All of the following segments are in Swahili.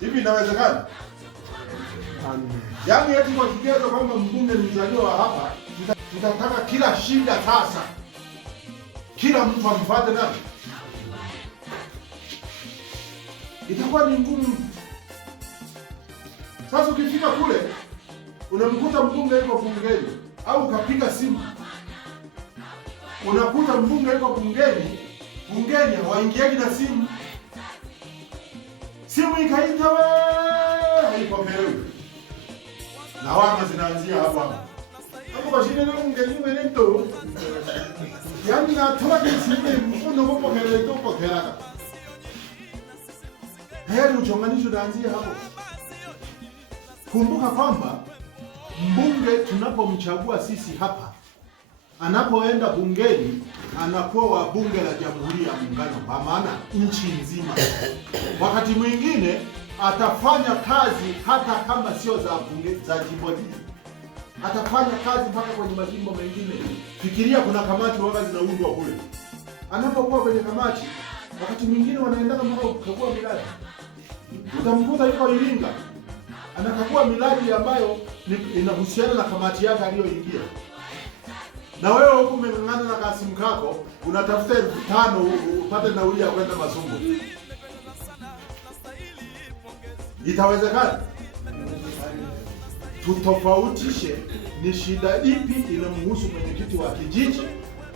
Hivi inawezekana? Yaani eti kwa kigezo kwamba mbunge ni mzaliwa hapa, tutataka kila shida sasa kila mtu amfuate nani? Itakuwa ni ngumu. Sasa ukifika kule unamkuta mbunge yuko bungeni, au ukapiga simu unakuta mbunge yuko bungeni hawaingiaji na simu. Simu ikaita haipokelewi. Lawama zinaanzia hapo hapo. Hapo kwa shida ndio mbunge ndio. Yaani na toa kisije mkono hapo kile ndio pokelaka. Heri uchonganisho unaanzia hapo. Kumbuka kwamba mbunge tunapomchagua sisi hapa, anapoenda bungeni anakuwa wa bunge la Jamhuri ya Muungano, kwa maana nchi nzima. Wakati mwingine atafanya kazi hata kama sio za bunge za jimbo hili, atafanya kazi mpaka kwenye majimbo mengine. Fikiria kuna kamati waga zinaundwa kule, anapokuwa kwenye kamati wakati mwingine wanaenda mpaka kukagua miradi. Utamkuta yuko Iringa anakagua miradi ambayo inahusiana na kamati yake aliyoingia. Na wewe huko umeng'ang'ana na kasimu kako, unatafuta 5,000 upate nauli ya kwenda Masungu. Itawezekana? Tutofautishe ni shida ipi inamhusu mwenyekiti wa kijiji,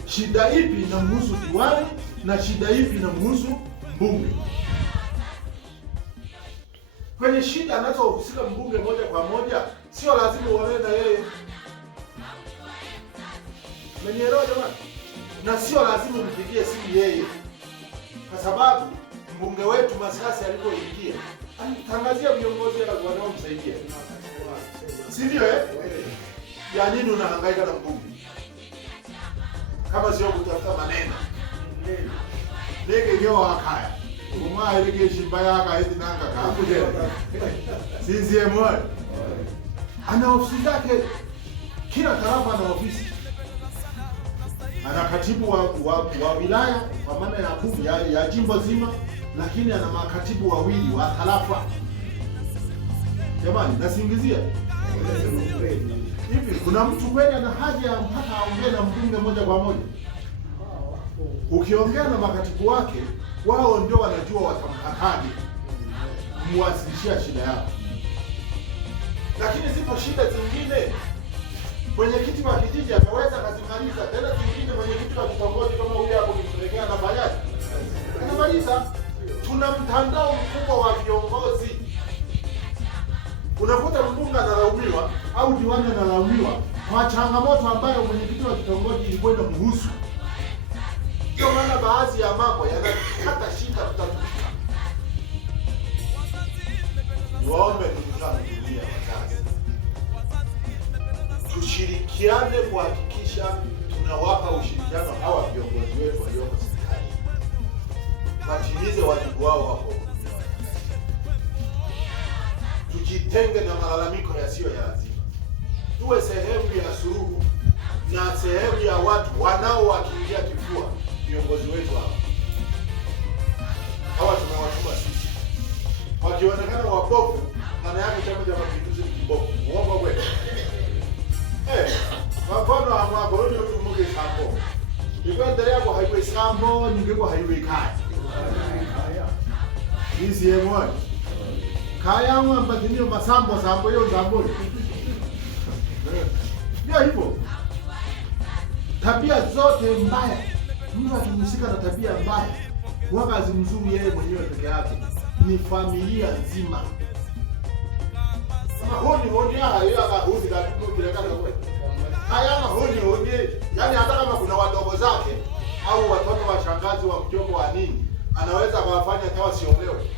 shida ipi inamhusu diwani, na shida ipi inamhusu mbunge. Kwenye shida anazohusika mbunge moja kwa moja, sio lazima uone na yeye. Mmenielewa jamani? Na sio lazima umpigie simu yeye. Kwa sababu mbunge wetu Masasi alipoingia, alitangazia viongozi wanaomsaidia. Si ndio Ya nini unahangaika na mbunge? Kama sio kutafuta maneno. Lege yo akaya. Uma ile shimba yaka hizi nanga kakuje. Sinzie mwe. Ana ofisi zake, kila tarafa ana ofisi. Ana katibu wa wilaya kwa maana ya bunge ya jimbo zima, lakini ana makatibu wawili wa tarafa. Jamani, nasingizia. Hivi kuna mtu kweli ana haja ya mpaka aongee na mbunge moja kwa moja? Ukiongea na makatibu wake, wao ndio wanajua watamkataje kumwasilishia shida yao. Lakini zipo shida zingine mwenyekiti wa kijiji ataweza kuzimaliza, tena zingine mwenyekiti wa kitongoji kama huyu hapo kimselekea anafanyaje? Anamaliza. Tuna mtandao mkubwa wa viongozi. Unakuta mbunge analaumiwa au diwani analaumiwa kwa changamoto ambayo mwenyekiti wa kitongoji ilikuwa inamhusu. Ndio maana baadhi ya mambo yanakata shida kutatuka. Niwaombe ndugu zangu dunia wazazi, tushirikiane kuhakikisha tunawapa ushirikiano hawa viongozi wetu walioko serikali. Watimize wajibu wao hapo. Tujitenge na malalamiko yasiyo ya lazima. Tuwe sehemu ya suluhu na sehemu ya watu wanaowakilia kifua viongozi wetu hawa. Hawa tunawatuma sisi. Wakionekana wabovu, maana yake Chama cha Mapinduzi ni kibovu. Uongo kweli? Kwa mfano amwakoroni utumuke sambo. Ikuendelea kwa highway sambo, ningeko highway kaya. Hizi M1. Kaya mwampatinio masambo sambo hiyo sambo. Ndio hivyo. Tabia zote mbaya, mtu akihusika na tabia mbaya, huwa kazi mzuri yeye mwenyewe peke yake, ni familia nzima. Kama honi hayo akahusika tu kilekana kwetu. Haya honi, yaani hata kama kuna wadogo zake au watoto wa shangazi wa mjomba wa nini, anaweza kuwafanya kawa siolewe.